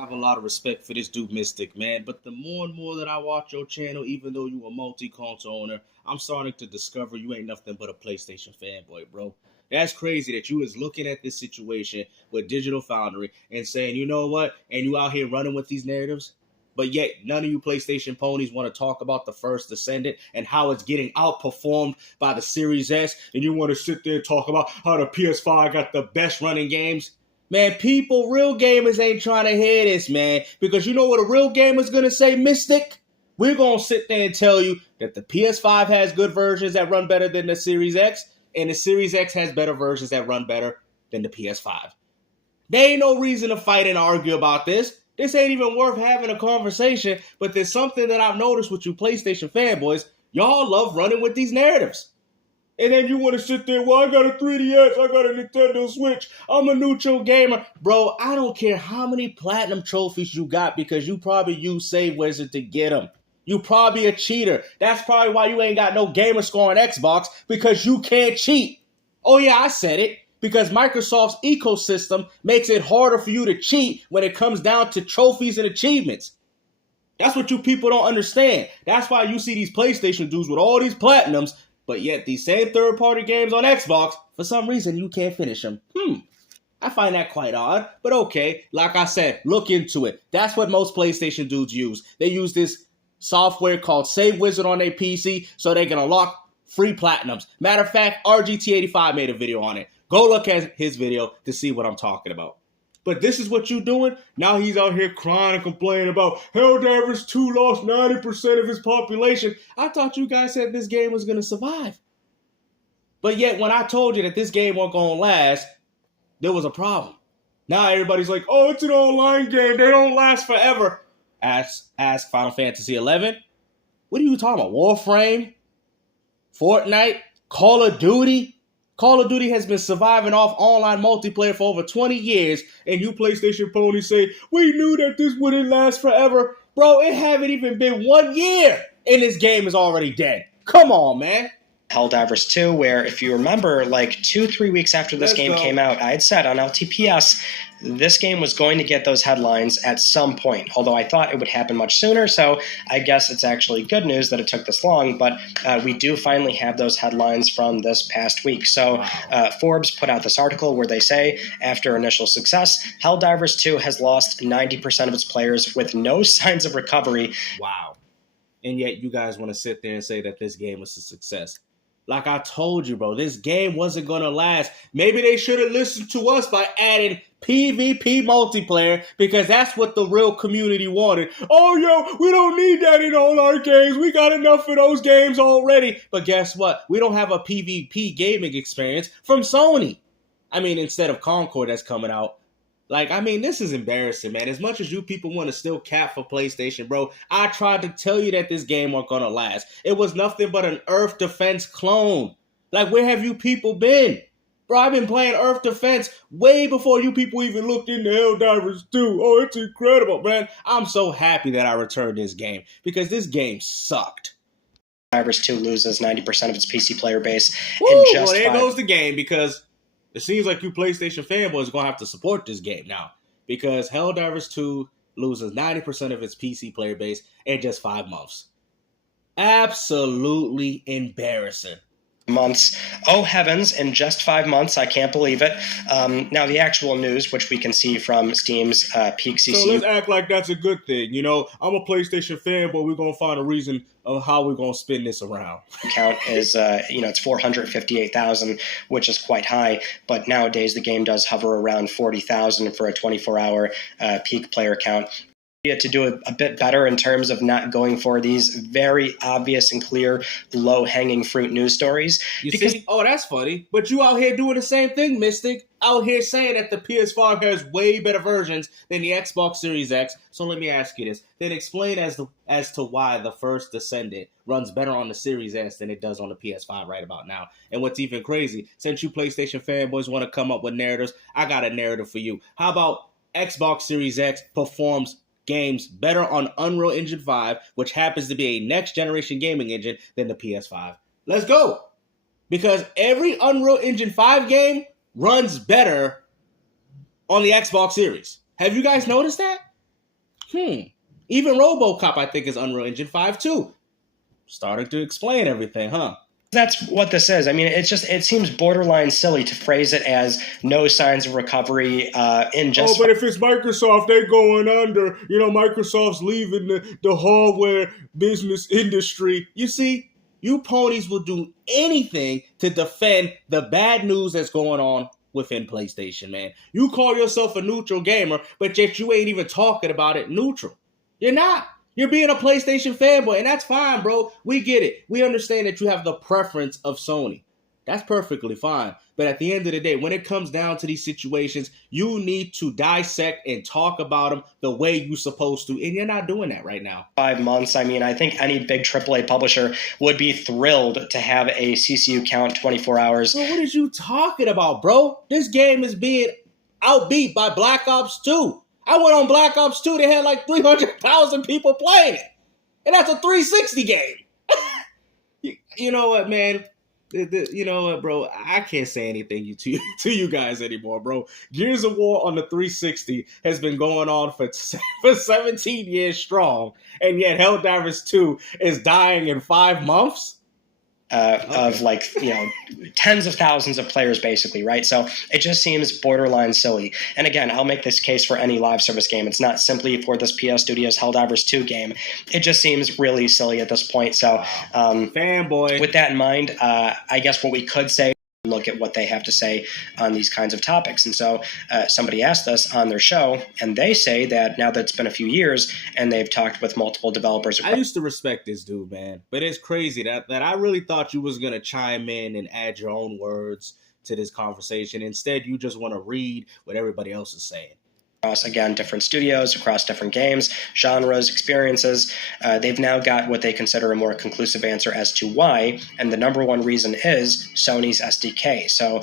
I have a lot of respect for this dude Mystic, man, but the more and more that I watch your channel, even though you a multi-console owner, I'm starting to discover you ain't nothing but a PlayStation fanboy, bro. That's crazy that you is looking at this situation with Digital Foundry and saying, you know what, and you out here running with these narratives, but yet none of you PlayStation ponies want to talk about the first Descendant and how it's getting outperformed by the Series S, and you want to sit there and talk about how the PS5 got the best running games. Man, real gamers ain't trying to hear this, man. Because you know what a real gamer's going to say, Mystic? We're going to sit there and tell you that the PS5 has good versions that run better than the Series X, and the Series X has better versions that run better than the PS5. There ain't no reason to fight and argue about this. This ain't even worth having a conversation, but there's something that I've noticed with you PlayStation fanboys. Y'all love running with these narratives. And then you want to sit there, well, I got a 3DS, I got a Nintendo Switch, I'm a neutral gamer. Bro, I don't care how many platinum trophies you got because you probably use Save Wizard to get them. You probably a cheater. That's probably why you ain't got no gamer score on Xbox, because you can't cheat. Oh yeah, I said it. Because Microsoft's ecosystem makes it harder for you to cheat when it comes down to trophies and achievements. That's what you people don't understand. That's why you see these PlayStation dudes with all these platinums, but yet these same third-party games on Xbox, for some reason, you can't finish them. I find that quite odd, but okay. Like I said, look into it. That's what most PlayStation dudes use. They use this software called Save Wizard on their PC so they can unlock free platinums. Matter of fact, RGT85 made a video on it. Go look at his video to see what I'm talking about. But this is what you doing? Now he's out here crying and complaining about Helldivers 2 lost 90% of his population. I thought you guys said this game was going to survive. But yet when I told you that this game wasn't going to last, there was a problem. Now everybody's like, oh, it's an online game. They don't last forever. Ask Final Fantasy 11. What are you talking about? Warframe? Fortnite? Call of Duty? Call of Duty has been surviving off online multiplayer for over 20 years, and you PlayStation ponies say, we knew that this wouldn't last forever. Bro, it haven't even been 1 year, and this game is already dead. Come on, man. Helldivers 2, where if you remember, like 2-3 weeks after this game came out, I had said on LTPS, this game was going to get those headlines at some point, although I thought it would happen much sooner, so I guess it's actually good news that it took this long, but we do finally have those headlines from this past week. So Forbes put out this article where they say, after initial success, Helldivers 2 has lost 90% of its players with no signs of recovery. Wow. And yet you guys want to sit there and say that this game was a success. Like I told you, bro, this game wasn't going to last. Maybe they should have listened to us by adding PvP multiplayer, because that's what the real community wanted. Oh, yo, we don't need that in all our games. We got enough of those games already. But guess what? We don't have a PvP gaming experience from Sony. I mean, instead of Concord that's coming out. Like, I mean, this is embarrassing, man. As much as you people want to still cap for PlayStation, bro, I tried to tell you that this game wasn't going to last. It was nothing but an Earth Defense clone. Like, where have you people been? Bro, I've been playing Earth Defense way before you people even looked into Helldivers 2. Oh, it's incredible, man. I'm so happy that I returned this game, because this game sucked. Helldivers 2 loses 90% of its PC player base. Woo, well, there goes the game, because it seems like you PlayStation fanboys are going to have to support this game now, because Helldivers 2 loses 90% of its PC player base in just 5 months. Absolutely embarrassing. Months. Oh heavens, in just 5 months, I can't believe it. Now the actual news, which we can see from Steam's Peak CC. So let's act like that's a good thing. You know, I'm a PlayStation fan, but we're going to find a reason of how we're going to spin this around. Count is, it's 458,000, which is quite high, but nowadays the game does hover around 40,000 for a 24-hour peak player count. To do a bit better in terms of not going for these very obvious and clear low-hanging fruit news stories. See? Oh, that's funny. But you out here doing the same thing, Mystic. Out here saying that the PS5 has way better versions than the Xbox Series X. So let me ask you this. Then explain as to why the first Descendant runs better on the Series S than it does on the PS5 right about now. And what's even crazy, since you PlayStation fanboys want to come up with narratives, I got a narrative for you. How about Xbox Series X performs games better on Unreal Engine 5, which happens to be a next-generation gaming engine, than the PS5. Let's go! Because every Unreal Engine 5 game runs better on the Xbox Series. Have you guys noticed that? Even RoboCop, I think, is Unreal Engine 5 too. Starting to explain everything, huh? That's what this is. I mean, it seems borderline silly to phrase it as no signs of recovery in just... Oh, but if it's Microsoft, they're going under. You know, Microsoft's leaving the hardware business industry. You see, you ponies will do anything to defend the bad news that's going on within PlayStation, man. You call yourself a neutral gamer, but yet you ain't even talking about it neutral. You're not. You're being a PlayStation fanboy, and that's fine, bro. We get it. We understand that you have the preference of Sony. That's perfectly fine. But at the end of the day, when it comes down to these situations, you need to dissect and talk about them the way you're supposed to, and you're not doing that right now. 5 months. I mean, I think any big AAA publisher would be thrilled to have a CCU count 24 hours. Well, what are you talking about, bro? This game is being outbeat by Black Ops 2. I went on Black Ops 2, they had like 300,000 people playing it. And that's a 360 game. You know what, man? You know what, bro? I can't say anything to you guys anymore, bro. Gears of War on the 360 has been going on for 17 years strong, and yet Helldivers 2 is dying in 5 months? Of like, you know, tens of thousands of players basically, right? So it just seems borderline silly. And again, I'll make this case for any live service game. It's not simply for this PS Studios Helldivers 2 game. It just seems really silly at this point. So fanboy. With that in mind, I guess what we could say, look at what they have to say on these kinds of topics. And so somebody asked us on their show, and they say that now that it's been a few years and they've talked with multiple developers. I used to respect this dude, man, but it's crazy that I really thought you was going to chime in and add your own words to this conversation. Instead, you just want to read what everybody else is saying. Across, again, different studios, across different games, genres, experiences. They've now got what they consider a more conclusive answer as to why, and the number one reason is Sony's SDK. So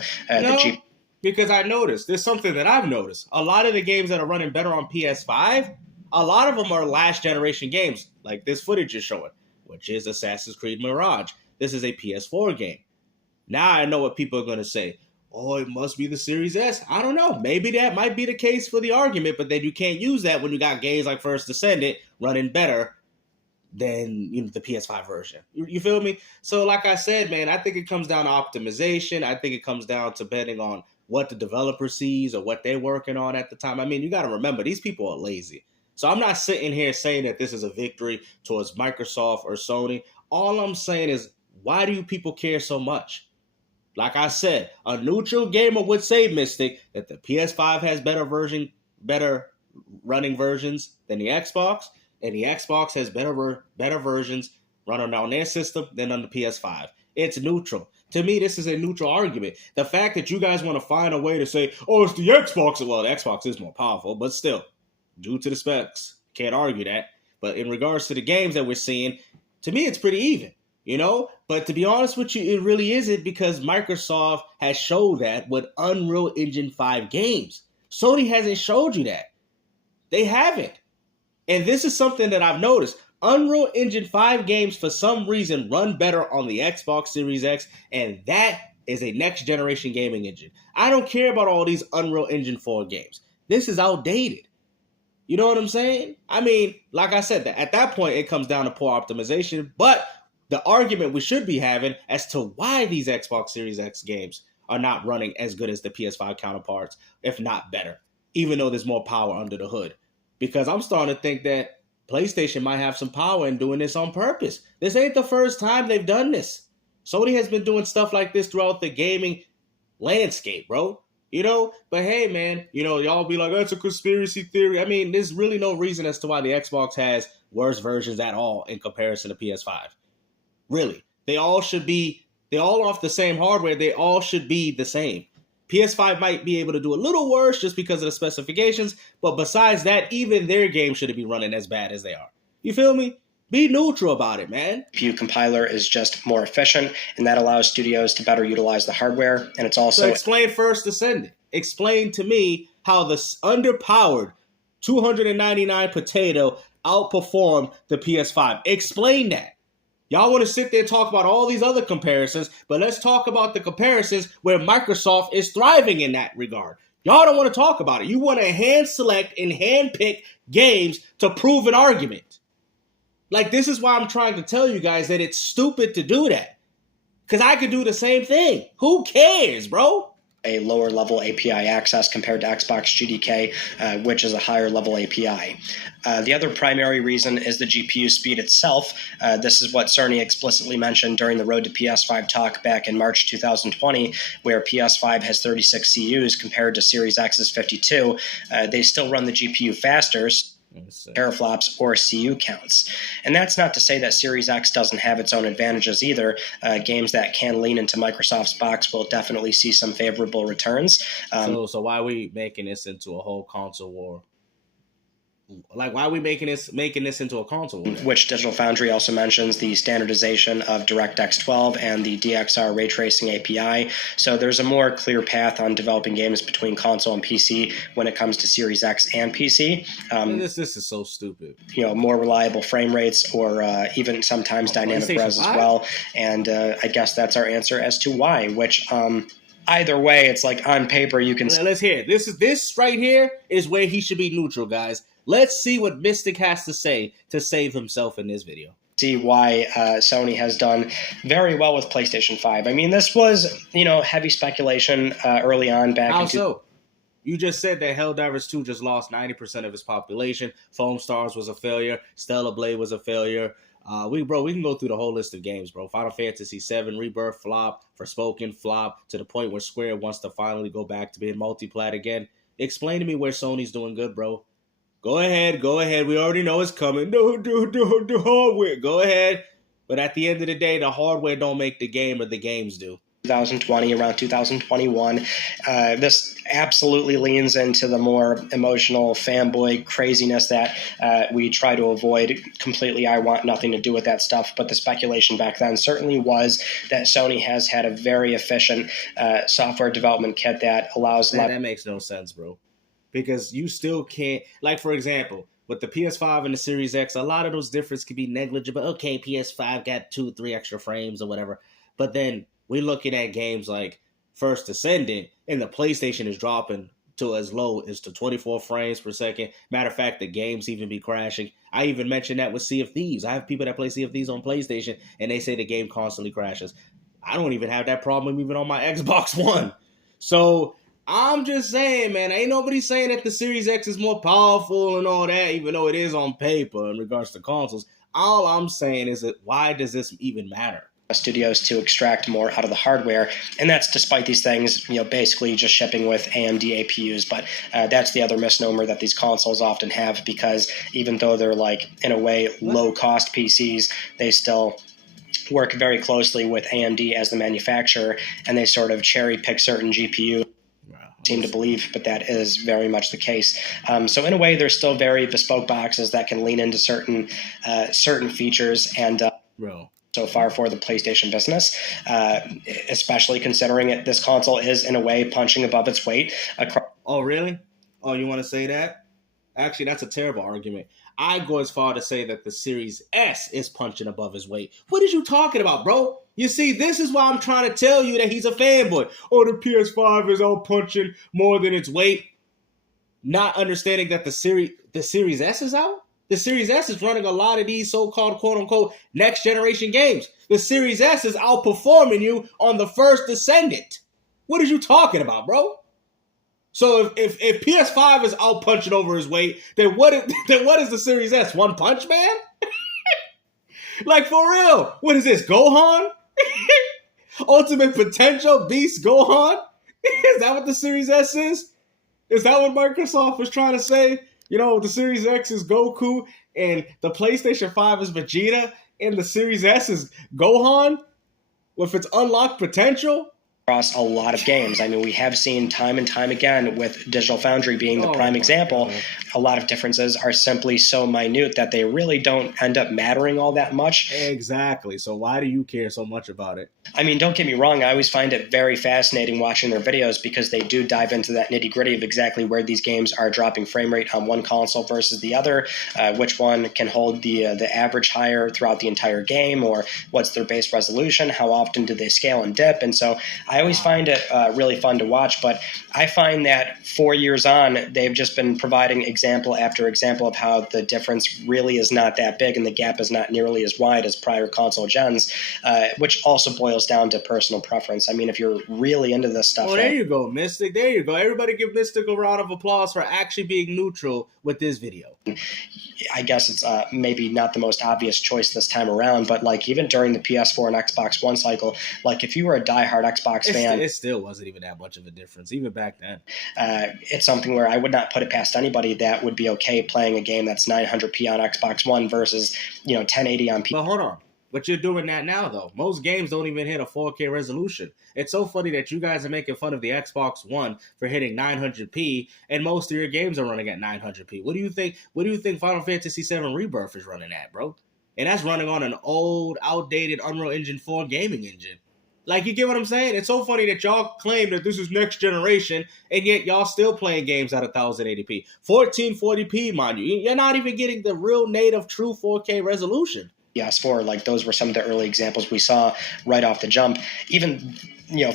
because I noticed, there's something that I've noticed. A lot of the games that are running better on PS5, a lot of them are last generation games, like this footage is showing, which is Assassin's Creed Mirage. This is a PS4 game. Now I know what people are going to say. Oh, it must be the Series S. I don't know. Maybe that might be the case for the argument, but then you can't use that when you got games like First Descendant running better than the PS5 version. You feel me? So like I said, man, I think it comes down to optimization. I think it comes down to betting on what the developer sees or what they're working on at the time. I mean, you got to remember, these people are lazy. So I'm not sitting here saying that this is a victory towards Microsoft or Sony. All I'm saying is, why do you people care so much? Like I said, a neutral gamer would say, Mystic, that the PS5 has better running versions than the Xbox, and the Xbox has better versions running on their system than on the PS5. It's neutral. To me, this is a neutral argument. The fact that you guys want to find a way to say, oh, it's the Xbox. Well, the Xbox is more powerful, but still, due to the specs, can't argue that. But in regards to the games that we're seeing, to me, it's pretty even. But to be honest with you, it really isn't, because Microsoft has showed that with Unreal Engine 5 games. Sony hasn't showed you that. They haven't. And this is something that I've noticed. Unreal Engine 5 games, for some reason, run better on the Xbox Series X, and that is a next-generation gaming engine. I don't care about all these Unreal Engine 4 games. This is outdated. You know what I'm saying? I mean, like I said, at that point, it comes down to poor optimization, but the argument we should be having as to why these Xbox Series X games are not running as good as the PS5 counterparts, if not better, even though there's more power under the hood. Because I'm starting to think that PlayStation might have some power in doing this on purpose. This ain't the first time they've done this. Sony has been doing stuff like this throughout the gaming landscape, bro. But hey, man, y'all be like, that's a conspiracy theory. I mean, there's really no reason as to why the Xbox has worse versions at all in comparison to PS5. Really. They're all off the same hardware. They all should be the same. PS5 might be able to do a little worse just because of the specifications, but besides that, even their game shouldn't be running as bad as they are. You feel me? Be neutral about it, man. View compiler is just more efficient, and that allows studios to better utilize the hardware, and it's also... So explain First Descendant. Explain to me how the underpowered 299 potato outperformed the PS5. Explain that. Y'all want to sit there and talk about all these other comparisons, but let's talk about the comparisons where Microsoft is thriving in that regard. Y'all don't want to talk about it. You want to hand select and hand pick games to prove an argument. Like, this is why I'm trying to tell you guys that it's stupid to do that. Because I could do the same thing. Who cares, bro? A lower level API access compared to Xbox GDK, which is a higher level API. The other primary reason is the GPU speed itself. This is what Sony explicitly mentioned during the Road to PS5 talk back in March 2020, where PS5 has 36 CUs compared to Series X's 52. They still run the GPU faster, teraflops or CU counts. And that's not to say that Series X doesn't have its own advantages either. Games that can lean into Microsoft's box will definitely see some favorable returns. So why are we making this into a whole console war? Like, why are we making this into a console war? Which Digital Foundry also mentions the standardization of DirectX 12 and the DXR ray tracing API. So there's a more clear path on developing games between console and PC when it comes to Series X and PC. This is so stupid. More reliable frame rates, or even sometimes dynamic res as well. And I guess that's our answer as to why. Which either way, it's like on paper you can. Let's hear it. This right here is where he should be neutral, guys. Let's see what Mystic has to say to save himself in this video. See why Sony has done very well with PlayStation 5. I mean, this was, heavy speculation early on back How so? You just said that Helldivers 2 just lost 90% of its population. Foam Stars was a failure. Stellar Blade was a failure. We can go through the whole list of games, bro. Final Fantasy VII Rebirth flop, Forspoken flop, to the point where Square wants to finally go back to being multiplat again. Explain to me where Sony's doing good, bro. Go ahead. We already know it's coming. No, the hardware. Go ahead. But at the end of the day, the hardware don't make the game, or the games do. 2020, around 2021. This absolutely leans into the more emotional fanboy craziness that we try to avoid completely. I want nothing to do with that stuff. But the speculation back then certainly was that Sony has had a very efficient software development kit that allows... That makes no sense, bro. Because you still can't, like, for example, with the PS5 and the Series X, a lot of those differences could be negligible. Okay, PS5 got 2-3 extra frames or whatever. But then we're looking at games like First Descendant, and the PlayStation is dropping to as low as to 24 frames per second. Matter of fact, the games even be crashing. I even mentioned that with Sea of Thieves. I have people that play Sea of Thieves on PlayStation, and they say the game constantly crashes. I don't even have that problem even on my Xbox One. So I'm just saying, man, ain't nobody saying that the Series X is more powerful and all that, even though it is on paper in regards to consoles. All I'm saying is that why does this even matter? Studios to extract more out of the hardware, and that's despite these things, basically just shipping with AMD APUs. But that's the other misnomer that these consoles often have, because even though they're like, in a way, low-cost PCs, they still work very closely with AMD as the manufacturer, and they sort of cherry-pick certain GPUs. Seem to believe, but that is very much the case. So in a way, there's still very bespoke boxes that can lean into certain features, and so far for the PlayStation business, especially considering this console is in a way punching above its weight. Oh, really? Oh, you want to say that? Actually, that's a terrible argument. I go as far to say that the Series S is punching above his weight. What are you talking about, bro? You see, this is why I'm trying to tell you that he's a fanboy. Oh, the PS5 is out punching more than its weight. Not understanding that the Series S is out? The Series S is running a lot of these so-called, quote-unquote, next-generation games. The Series S is outperforming you on the First Descendant. What are you talking about, bro? So if PS5 is out punching over his weight, then what is the Series S? One Punch Man? Like, for real. What is this, Gohan? Ultimate Potential Beast Gohan? Is that what the Series S is? Is that what Microsoft was trying to say? The Series X is Goku, and the PlayStation 5 is Vegeta, and the Series S is Gohan with its unlocked potential? Across a lot of games. I mean, we have seen time and time again, with Digital Foundry being the prime example, God. A lot of differences are simply so minute that they really don't end up mattering all that much. Exactly. So why do you care so much about it? I mean, don't get me wrong. I always find it very fascinating watching their videos, because they do dive into that nitty-gritty of exactly where these games are dropping frame rate on one console versus the other, which one can hold the average higher throughout the entire game, or what's their base resolution, how often do they scale and dip. And so I I always find it really fun to watch, but I find that 4 years on, they've just been providing example after example of how the difference really is not that big and the gap is not nearly as wide as prior console gens, which also boils down to personal preference. I mean, if you're really into this stuff... Well, there you go, Mystic. There you go. Everybody give Mystic a round of applause for actually being neutral with this video. I guess it's maybe not the most obvious choice this time around, but like even during the PS4 and Xbox One cycle, like if you were a diehard Xbox fan... It still wasn't even that much of a difference, even back then. It's something where I would not put it past anybody that would be okay playing a game that's 900p on Xbox One versus, 1080 on PC. But hold on. But you're doing that now, though. Most games don't even hit a 4K resolution. It's so funny that you guys are making fun of the Xbox One for hitting 900p, and most of your games are running at 900p. What do you think? What do you think Final Fantasy VII Rebirth is running at, bro? And that's running on an old, outdated Unreal Engine 4 gaming engine. Like, you get what I'm saying? It's so funny that y'all claim that this is next generation, and yet y'all still playing games at 1080p. 1440p, mind you. You're not even getting the real native true 4K resolution. PS4, like those were some of the early examples we saw right off the jump. Even,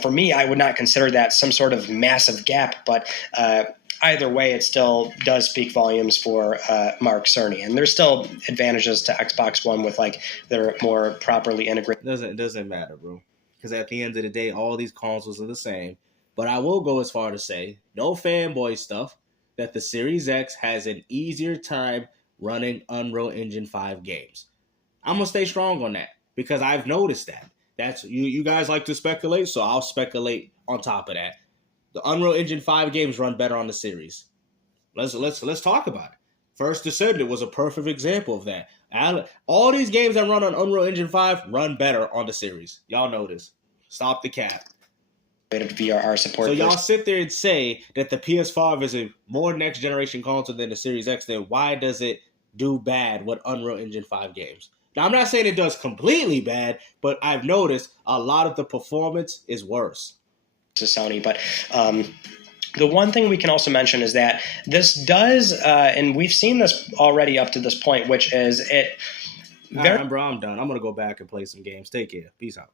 for me, I would not consider that some sort of massive gap, but either way, it still does speak volumes for Mark Cerny. And there's still advantages to Xbox One with like they're more properly integrated. It doesn't matter, bro. Because at the end of the day, all these consoles are the same. But I will go as far to say, no fanboy stuff, that the Series X has an easier time running Unreal Engine 5 games. I'm going to stay strong on that because I've noticed that. That's you guys like to speculate, so I'll speculate on top of that. The Unreal Engine 5 games run better on the series. Let's talk about it. First Descendant was a perfect example of that. All these games that run on Unreal Engine 5 run better on the series. Y'all know this. Stop the cap. VRR support. So y'all sit there and say that the PS5 is a more next generation console than the Series X, then why does it do bad with Unreal Engine 5 games? Now, I'm not saying it does completely bad, but I've noticed a lot of the performance is worse. To Sony, but the one thing we can also mention is that this does, and we've seen this already up to this point, which is it... I'm done. I'm going to go back and play some games. Take care. Peace out.